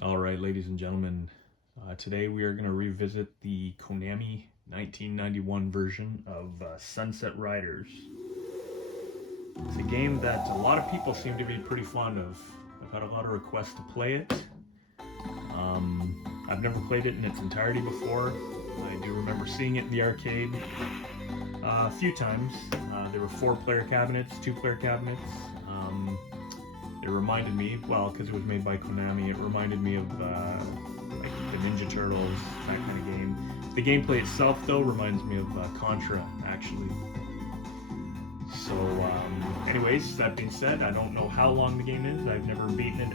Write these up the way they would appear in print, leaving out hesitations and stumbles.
All right, ladies and gentlemen, today we are going to revisit the Konami 1991 version of Sunset Riders. It's a game that a lot of people seem to be pretty fond of. I've had a lot of requests to play it. I've never played it in its entirety before. I do remember seeing it in the arcade a few times. There were 4-player cabinets, 2-player cabinets. It reminded me, well, because it was made by Konami, it reminded me of like the Ninja Turtles, that kind of game. The gameplay itself, though, reminds me of Contra, actually. So, anyways, that being said, I don't know how long the game is. I've never beaten it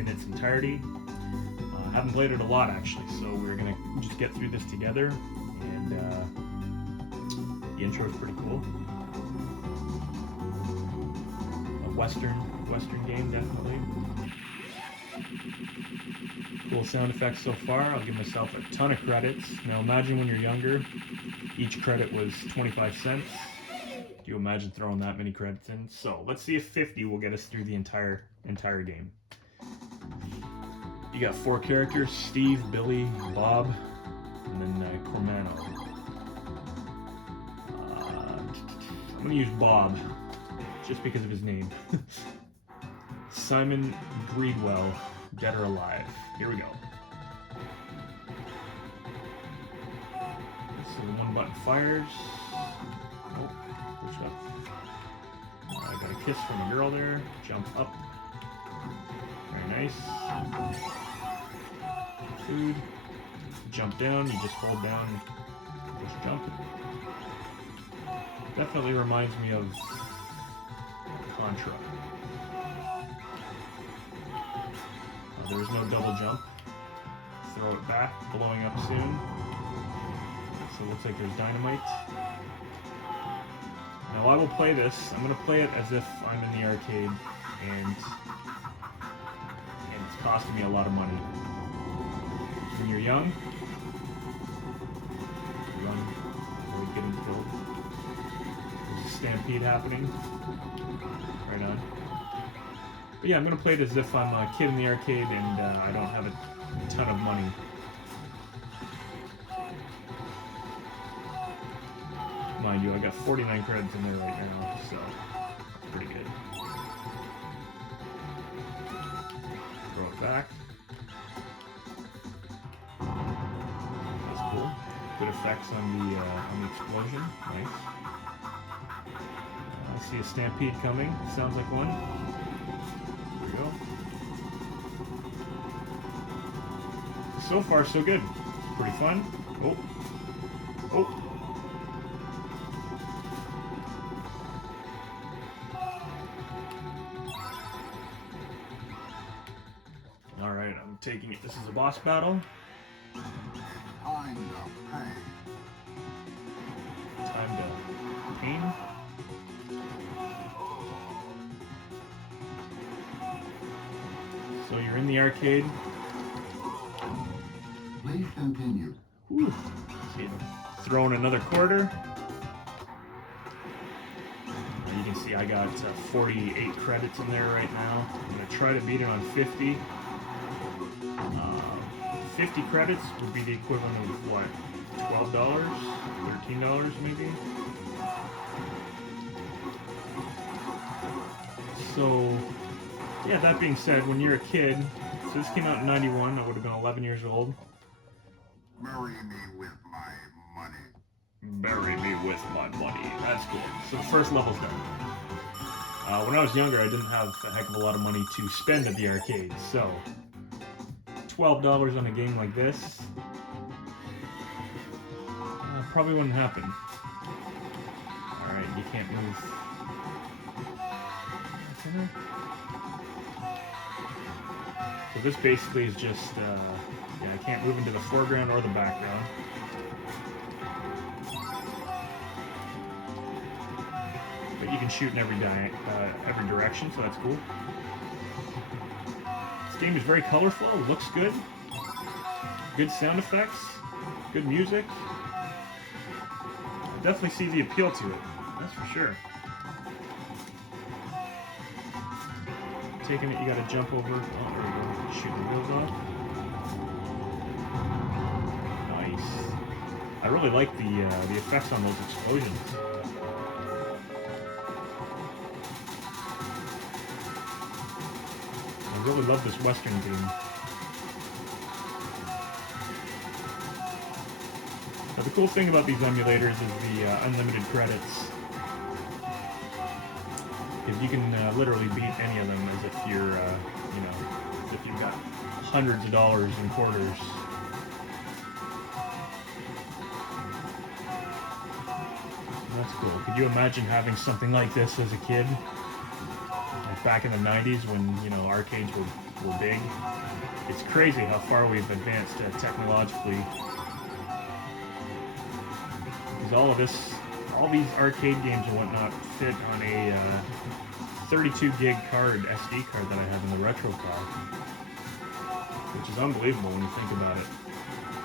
in its entirety. I haven't played it a lot, actually, so we're going to just get through this together. And the intro is pretty cool. A Western game, definitely. Cool sound effects so far. I'll give myself a ton of credits. Now imagine when you're younger, each credit was 25 cents. Do you imagine throwing that many credits in? So let's see if 50 will get us through the entire game. You got 4 characters: Steve, Billy, Bob, and then Cormano. I'm gonna use Bob just because of his name. Simon Greedwell, dead or alive. Here we go. So the one button fires. Oh, push up. I got a kiss from a girl there. Jump up. Very nice. Food. Jump down. You just hold down. Push jump. Definitely reminds me of Contra. There was no double jump. Throw it back, blowing up soon. So it looks like there's dynamite. Now I will play this. I'm going to play it as if I'm in the arcade and it's costing me a lot of money. When you're young, run, avoid getting killed. There's a stampede happening. Right on. But yeah, I'm going to play it as if I'm a kid in the arcade and I don't have a ton of money. Mind you, I got 49 credits in there right now, so that's pretty good. Throw it back. That's cool. Good effects on the explosion. Nice. I see a stampede coming. Sounds like one. There we go. So far, so good. Pretty fun. Oh. Oh. Alright, I'm taking it. This is a boss battle. Time to pain. So you're in the arcade. Please continue. Whew. See, throwing another quarter. You can see I got 48 credits in there right now. I'm going to try to beat it on 50. 50 credits would be the equivalent of what? $12? $13 maybe? So, yeah, that being said, when you're a kid, so this came out in 91, I would have been 11 years old. Marry me with my money. Bury me with my money. That's cool. So the first level's done. When I was younger, I didn't have a heck of a lot of money to spend at the arcade, so $12 on a game like this probably wouldn't happen. Alright, you can't move. So this basically is just, yeah, I can't move into the foreground or the background. But you can shoot in every direction, so that's cool. This game is very colorful, looks good. Good sound effects, good music. I definitely see the appeal to it, that's for sure. Taking it, you gotta jump over. Oh, there you go. Shooting the wheels off. Nice. I really like the effects on those explosions. I really love this Western game. Now, the cool thing about these emulators is the unlimited credits. Because you can literally beat any of them as if you're, you know, as if you've got hundreds of dollars in quarters. That's cool. Could you imagine having something like this as a kid? Like back in the 90s when, you know, arcades were big. It's crazy how far we've advanced technologically. Because all these arcade games and whatnot fit on a 32 gig card, SD card that I have in the retro car. Which is unbelievable when you think about it.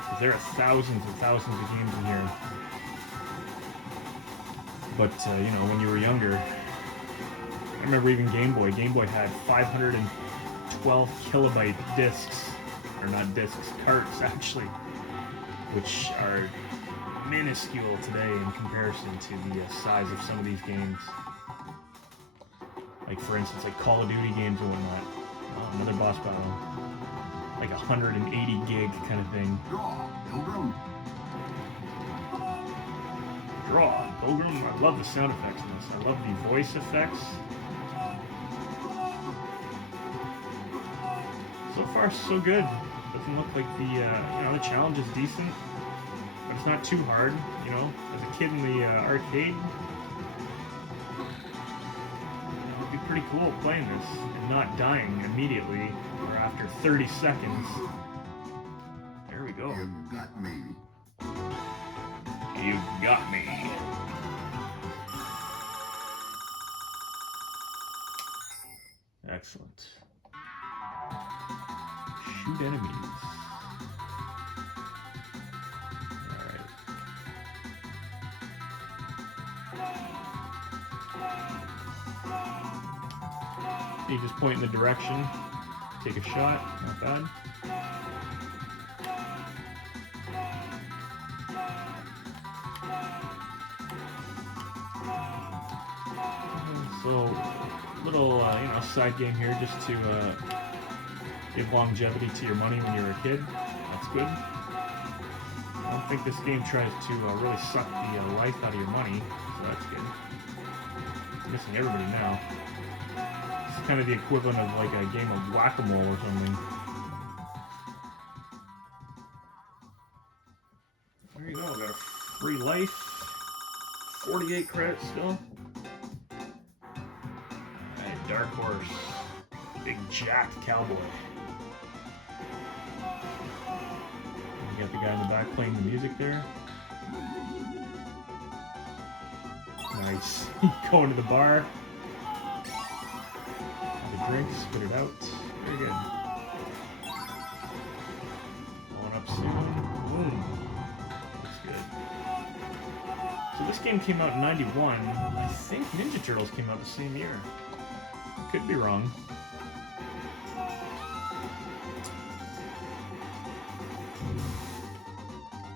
Because there are thousands and thousands of games in here. But, you know, when you were younger, I remember even Game Boy. Game Boy had 512 kilobyte discs, or not discs, carts actually, which are minuscule today in comparison to the size of some of these games. Like, for instance, like Call of Duty games and whatnot. Oh, another boss battle. Like 180 gig kind of thing. Draw, Pilgrim. Draw, Pilgrim. I love the sound effects in this. I love the voice effects. So far, so good. Doesn't look like the, you know, the challenge is decent, but it's not too hard, you know. As a kid in the arcade, it would be pretty cool playing this and not dying immediately or after 30 seconds. There we go. You've got me. You've got me. Excellent. Shoot enemies. Alright. You just point in the direction, take a shot, not bad. So, little, you know, side game here just to give longevity to your money when you were a kid. That's good. I don't think this game tries to really suck the life out of your money, so that's good. I'm missing everybody now. It's kind of the equivalent of like a game of whack-a-mole or something. There you go, got a free life. 48 credits still. Dark Horse. Big jacked cowboy. You got the guy in the back playing the music there. Nice. Going to the bar. Have a drink, spit it out. Very good. Going up soon. Boom. Looks good. So this game came out in '91. I think Ninja Turtles came out the same year. Could be wrong.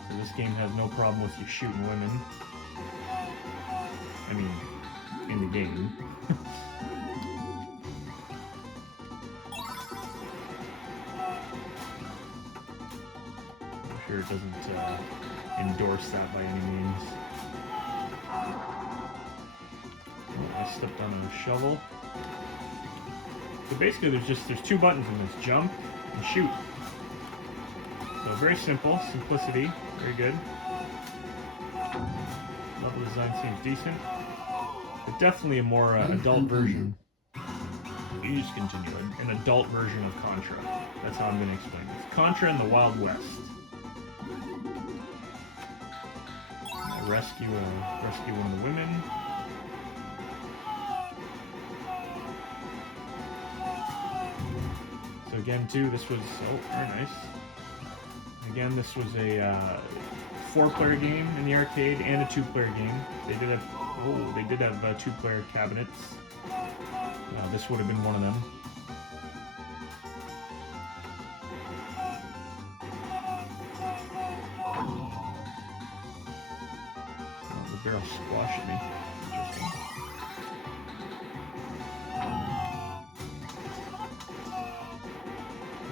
So this game has no problem with you shooting women. I mean, in the game. I'm sure it doesn't endorse that by any means. Oh, I stepped on a shovel. So basically there's two buttons in this, jump and shoot. So very simple, simplicity, very good. Level design seems decent. But definitely a more adult version. You just continue, an adult version of Contra. That's how I'm going to explain this. Contra in the Wild West. Rescue one of the women. So again, too, this was, oh, very nice. Again, this was a 4-player game in the arcade and a 2-player game. They did have, oh, they did have 2-player cabinets. This would have been one of them. barrel squashed me. Interesting.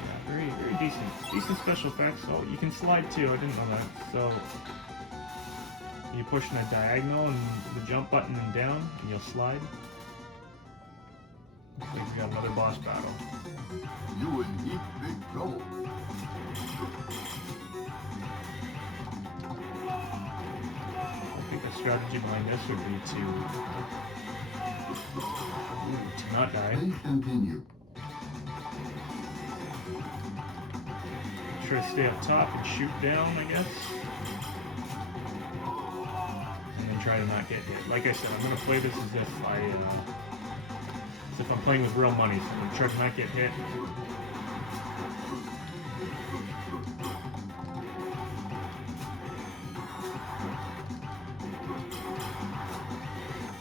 Yeah, very decent special effects. Oh, you can slide too. I didn't know that. So you push in a diagonal and the jump button and down, and you'll slide. Looks like we got another boss battle. You would need big trouble. I think the strategy behind this would be to not die. Please continue. Try to stay up top and shoot down, I guess. And then try to not get hit. Like I said, I'm gonna play this as if I'm playing with real money, so I'm gonna try to not get hit.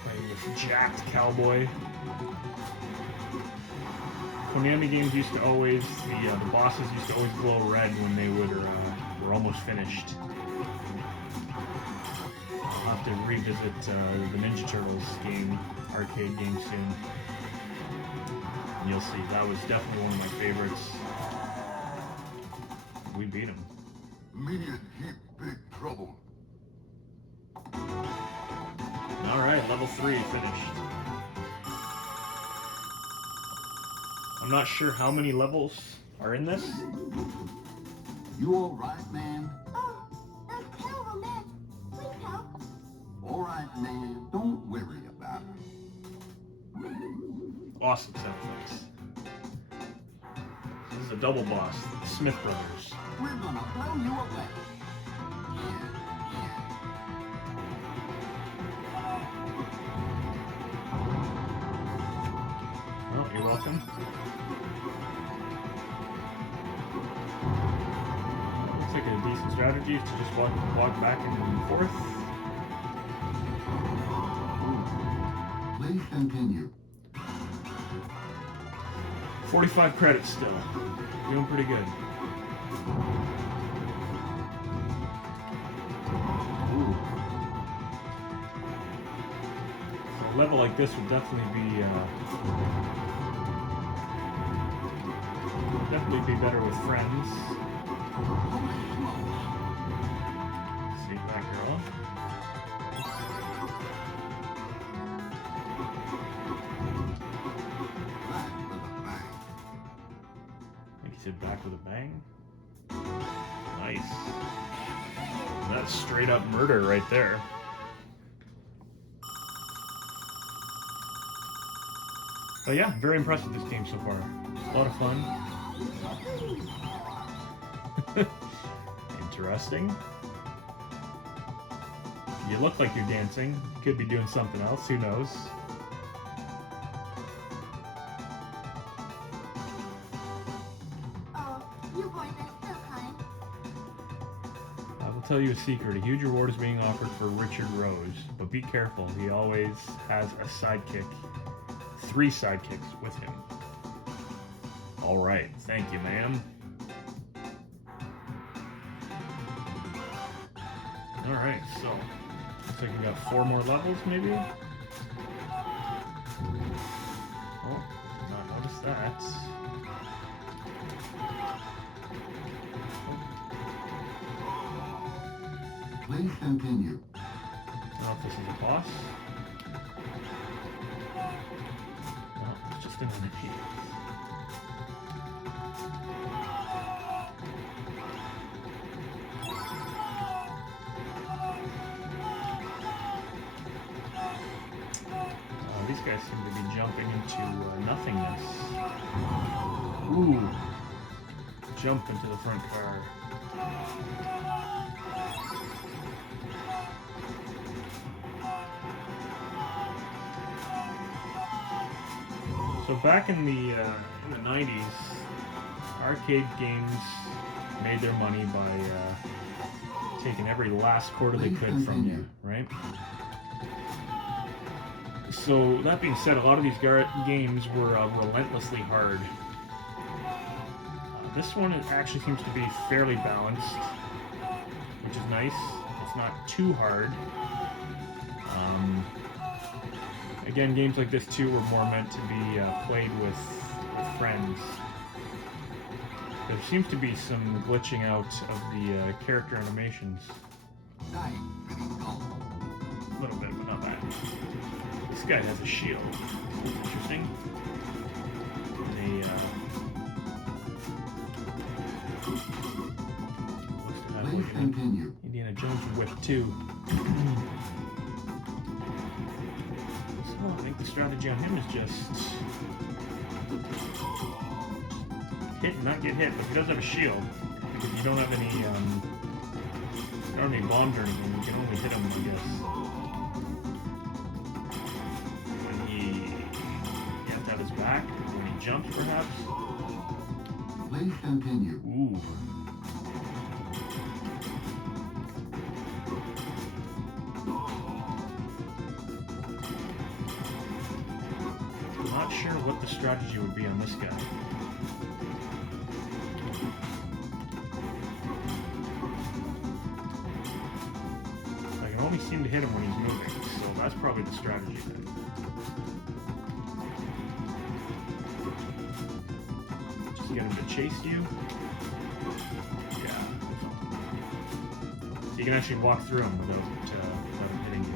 Playing this jacked cowboy. Konami games used to always, the bosses used to always glow red when they were almost finished. I'll have to revisit the Ninja Turtles game, arcade game soon. And you'll see, that was definitely one of my favorites. We beat him. Me and heap big trouble. Alright, level 3 finished. I'm not sure how many levels are in this. You all right, man? Oh, that's terrible, man. Please help. All right, man. Don't worry about it. Awesome sound effects. This is a double boss, the Smith Brothers. We're gonna blow you away. Oh, you're welcome. Looks like a decent strategy is to just walk back and forth. Please continue. 45 credits still. Doing pretty good. So a level like this would definitely be better with friends. See that girl. I think he said back with a bang. Nice. That's straight up murder right there. But yeah, very impressed with this game so far. A lot of fun. Interesting. You look like you're dancing. Could be doing something else. Who knows? Oh, you boys are so kind. I will tell you a secret. A huge reward is being offered for Richard Rose, but be careful. He always has a sidekick. 3 sidekicks with him. Alright, thank you, ma'am. Alright, so looks like we got 4 more levels, maybe? Oh, did not notice that. Please continue. I don't know if this is a boss. No, it's just an enemy. These guys seem to be jumping into nothingness. Ooh. Jump into the front car. So back in the 90s, arcade games made their money by taking every last quarter they could from you, right? So that being said, a lot of these games were relentlessly hard. This one actually seems to be fairly balanced, which is nice. It's not too hard. Again, games like this too were more meant to be played with friends. There seems to be some glitching out of the character animations. A little bit, but not bad. This guy has a shield. Interesting. And Please continue. Indiana Jones whip too. So I think the strategy on him is just hit and not get hit. But he does have a shield. Because you don't have any bombs or anything. You can only hit him, I guess. When you have to have his back. When he jumps, perhaps. Please continue. Ooh. Not sure what the strategy would be on this guy. I can only seem to hit him when he's moving, so that's probably the strategy then. Just get him to chase you. Yeah. You can actually walk through him without him hitting you.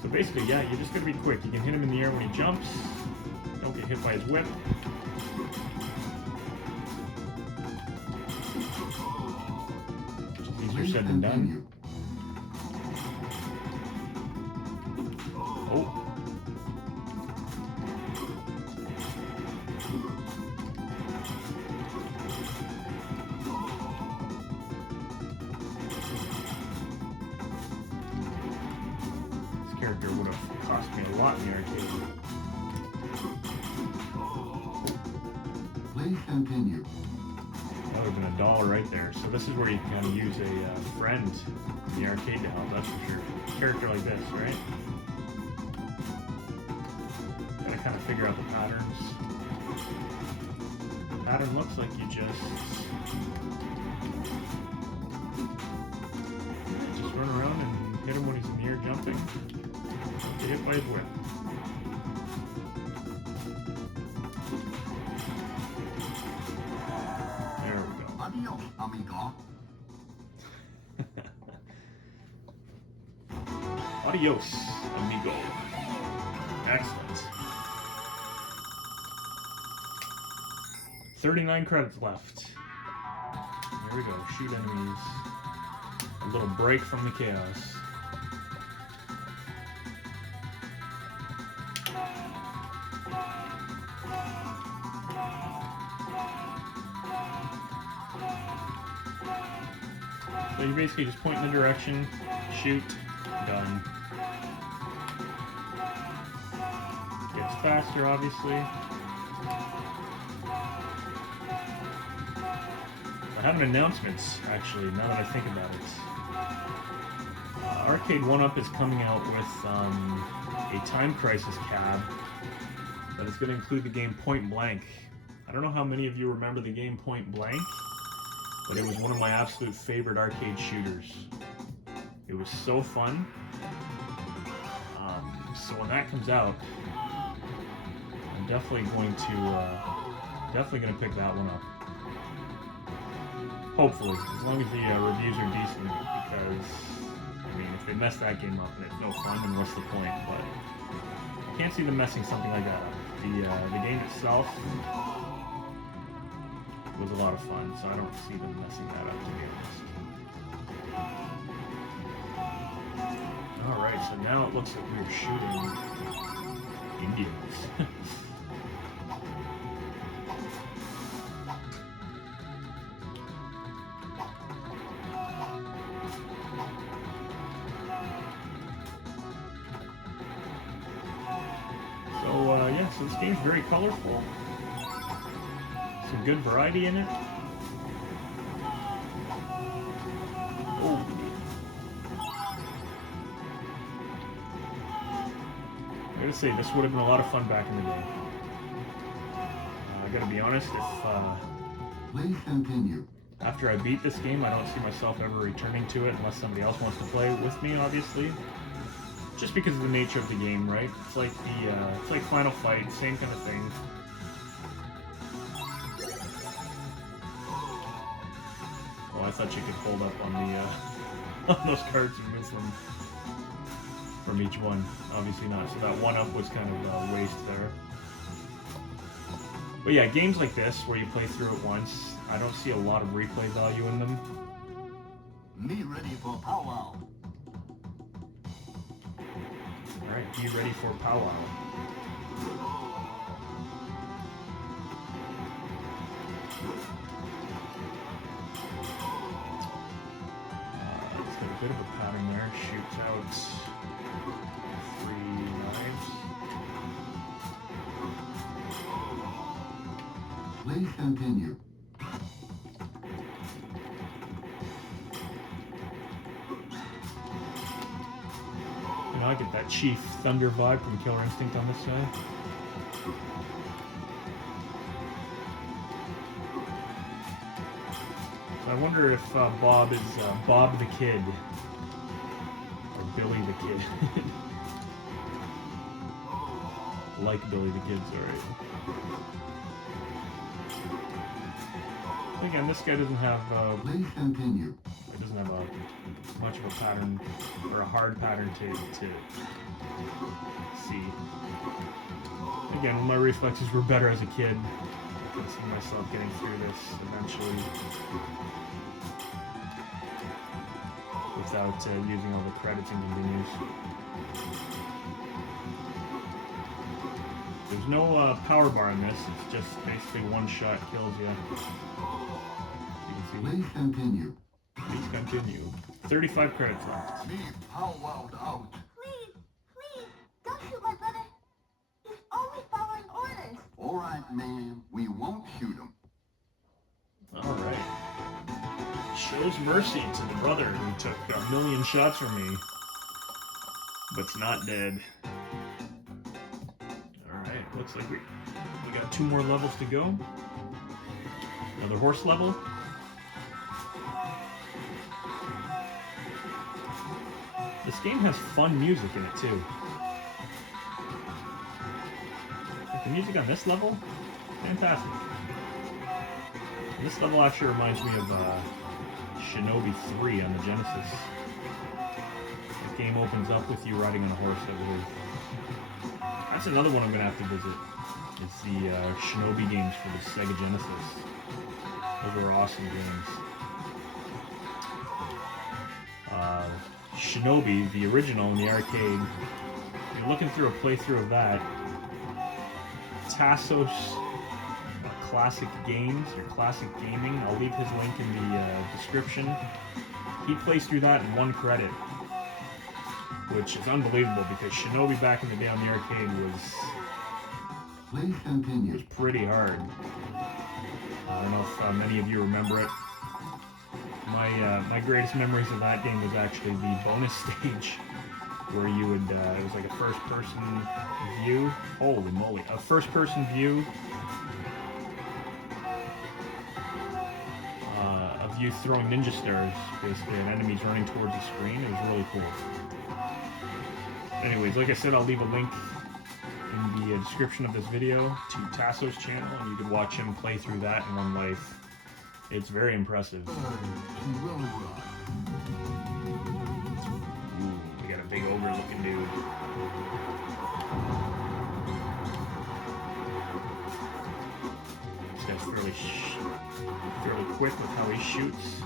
So basically, yeah, you just gotta be quick. You can hit him in the air when he jumps. Don't get hit by his whip. Which is easier said than done. Oh. Character would have cost me a lot in the arcade. Please continue. That would have been $1 right there. So this is where you can kind of use a friend in the arcade to help, that's for sure. A character like this, right? Gotta kind of figure out the patterns. The pattern looks like you just run around and hit him when he's in the air jumping. Get hit by his whip. There we go. Adios, amigo. Adios, amigo. Excellent. 39 credits left. Here we go. Shoot enemies. A little break from the chaos. So you basically just point in the direction, shoot, done. Gets faster, obviously. I have an announcement, actually, now that I think about it. Arcade 1-Up is coming out with a Time Crisis cab that is going to include the game Point Blank. I don't know how many of you remember the game Point Blank, but it was one of my absolute favorite arcade shooters. It was so fun. So when that comes out, I'm definitely going to pick that one up. Hopefully, as long as the reviews are decent, because I mean, if they mess that game up and it's no fun, then what's the point? But I can't see them messing something like that up. The game itself was a lot of fun, so I don't see them messing that up, to be honest. Alright, so now it looks like we're shooting Indians. So this game's very colorful. Some good variety in it. Oh. I gotta say, this would have been a lot of fun back in the day. I gotta be honest, Please continue. After I beat this game, I don't see myself ever returning to it unless somebody else wants to play with me, obviously. Just because of the nature of the game, right? It's like it's like Final Fight, same kind of thing. Oh, I thought you could hold up on the on those cards and move them from each one. Obviously not. So that one up was kind of a waste there. But yeah, games like this where you play through it once, I don't see a lot of replay value in them. Me ready for powwow. Alright, be ready for powwow. Let's get a bit of a pattern there. Shoots out 3 knives. Please continue. You know, I get that Chief Thunder vibe from Killer Instinct on this guy. So I wonder if Bob is Bob the Kid. Or Billy the Kid. Like Billy the Kid's alright. Again, this guy doesn't have Please continue. it doesn't have much of a pattern or a hard pattern to see. Again, my reflexes were better as a kid. I can see myself getting through this eventually without using all the credits and continues. There's no power bar in this. It's just basically one shot kills you. You can see. Please continue. Please continue. 35 credits left. Me powwowed out. Please, please, don't shoot my brother. He's only following orders. All right, ma'am. We won't shoot him. Alright. Shows mercy to the brother who took a million shots from me, but's not dead. Alright, looks like we got 2 more levels to go. Another horse level. This game has fun music in it too. Like the music on this level, fantastic. And this level actually reminds me of Shinobi 3 on the Genesis. The game opens up with you riding on a horse, I believe. That's another one I'm going to have to visit. It's the Shinobi games for the Sega Genesis. Those were awesome games. Shinobi, the original in the arcade, if you're looking through a playthrough of that, Tassos Classic Games, or Classic Gaming, I'll leave his link in the description. He plays through that in 1 credit, which is unbelievable because Shinobi back in the day on the arcade was Please continue. pretty hard. I don't know if many of you remember it. My greatest memories of that game was actually the bonus stage where you would, it was like a first-person view. Holy moly. A first-person view of you throwing ninja stars, basically, at enemies running towards the screen. It was really cool. Anyways, like I said, I'll leave a link in the description of this video to Tasso's channel, and you can watch him play through that in one life. It's very impressive. Ooh, we got a big ogre looking dude. This guy's fairly quick with how he shoots.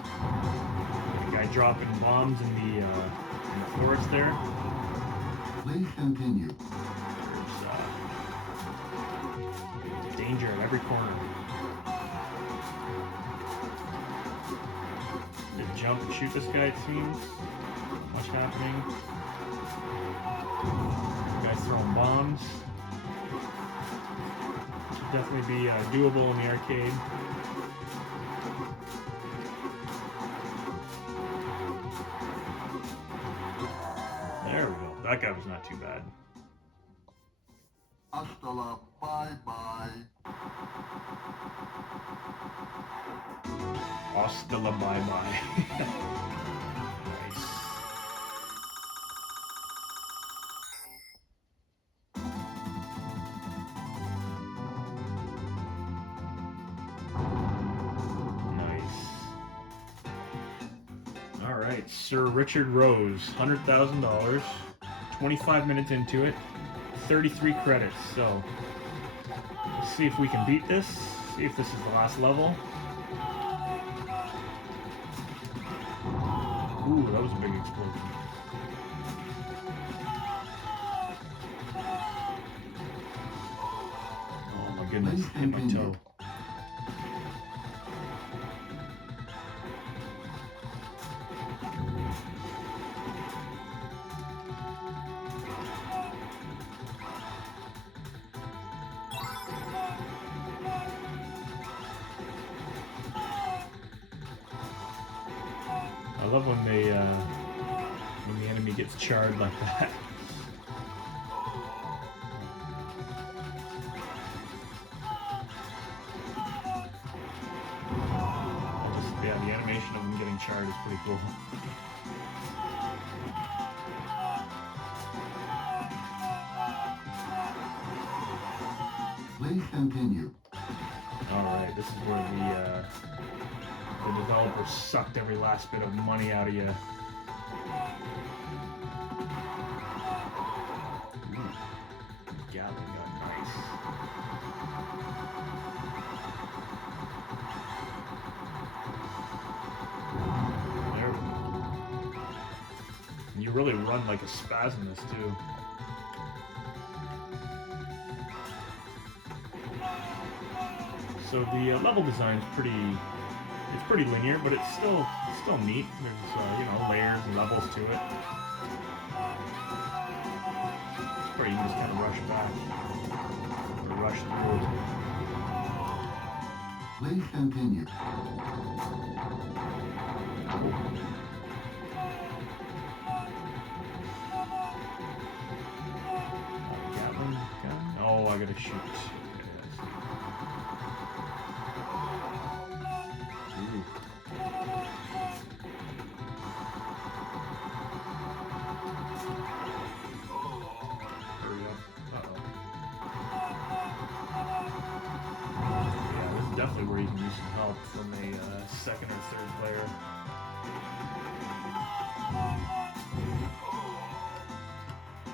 The guy dropping bombs in the forest there. Please continue. There's danger at every corner. Just jump and shoot this guy, it seems. Much happening. Guy's throwing bombs. Should definitely be doable in the arcade. There we go. That guy was not too bad. Hasta la bye-bye. Hasta la bye-bye. Nice. All right, Sir Richard Rose, $100,000, 25 minutes into it, 33 credits. So let's see if we can beat this. See if this is the last level. Ooh, that was a big explosion. Oh my goodness, hit my toe. I love when the enemy gets charred like that. Yeah, the animation of them getting charred is pretty cool. Please continue. Alright, this is where the developers sucked every last bit of money out of you. Ooh, Gatling gun, nice. There we go. You really run like a spaz in this too. So the level design is pretty linear, but it's still neat. There's you know, layers and levels to it. It's where you can just kind of rush back or rush through it. Please continue. Gatling gun? Oh, I gotta shoot. Definitely where you can use some help from a second or third player.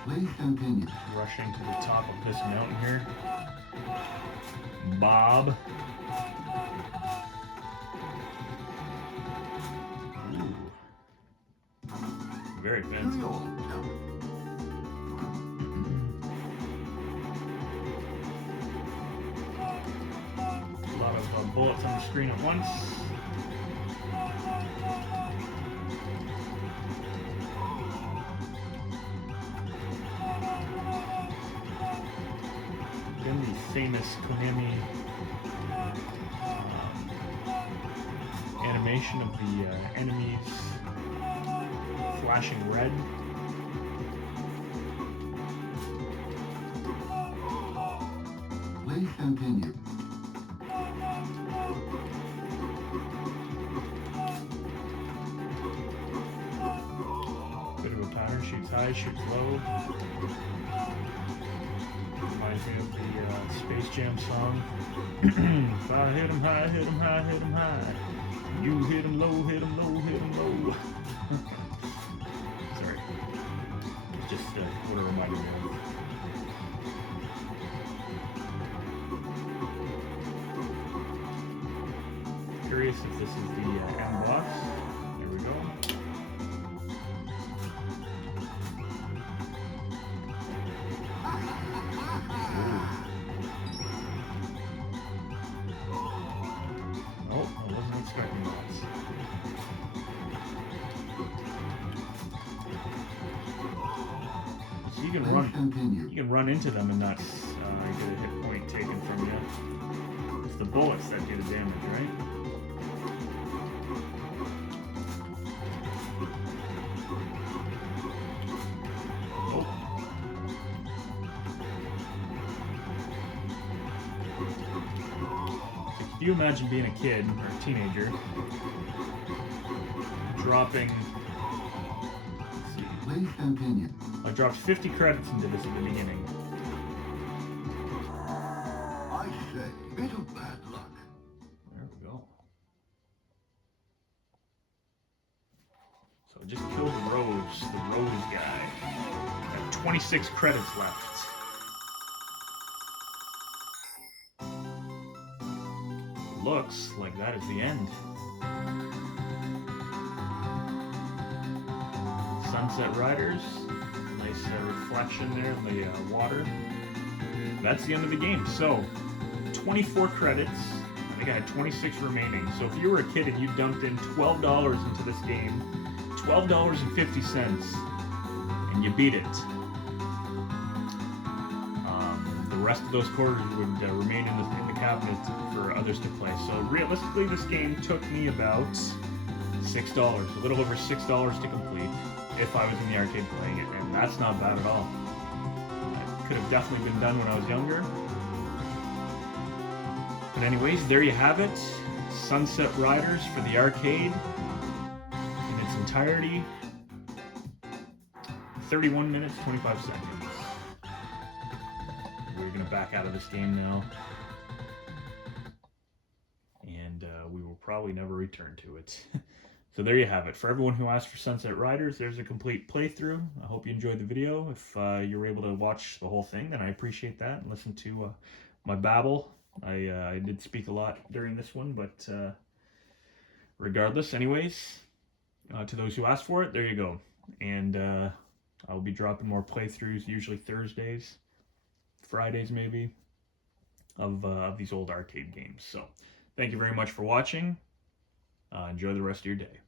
Please continue. Rushing to the top of this mountain here. Bob. Ooh. Very fancy. A lot of bullets on the screen at once. Then the famous Konami animation of the enemies flashing red. Please continue. Bit of a pattern, shoots high, shoots low. Reminds me of the Space Jam song. If I hit 'em high, hit 'em high, hit 'em high. You hit 'em low, hit 'em low, hit 'em low. Sorry. Just what it reminded me of. Curious if this is the end boss. Here we go. Oh, I wasn't expecting that. So you can run into them and not get a hit point taken from you. It's the bullets that do the damage, right? Oh. 62 If you imagine being a kid or a teenager, dropping, Please continue. I dropped 50 credits into this at the beginning. I say, bit of bad luck. There we go. So I just killed the Rose guy. I have 26 credits left. Looks like that is the end. Sunset Riders, nice reflection there in the water. That's the end of the game. So, 24 credits. I think I had 26 remaining. So if you were a kid and you dumped in $12 into this game, $12.50, and you beat it, the rest of those quarters would remain in the cabinet for others to play. So realistically, this game took me about $6, a little over $6 to complete if I was in the arcade playing it, and that's not bad at all. It could have definitely been done when I was younger. But anyways, there you have it. Sunset Riders for the arcade in its entirety. 31 minutes, 25 seconds. We're going to back out of this game now. And we will probably never return to it. So there you have it. For everyone who asked for Sunset Riders, there's a complete playthrough. I hope you enjoyed the video. If you were able to watch the whole thing, then I appreciate that. And listen to my babble. I did speak a lot during this one, but regardless, anyways, to those who asked for it, there you go. And I'll be dropping more playthroughs, usually Thursdays, Fridays maybe, of these old arcade games. So thank you very much for watching. Enjoy the rest of your day.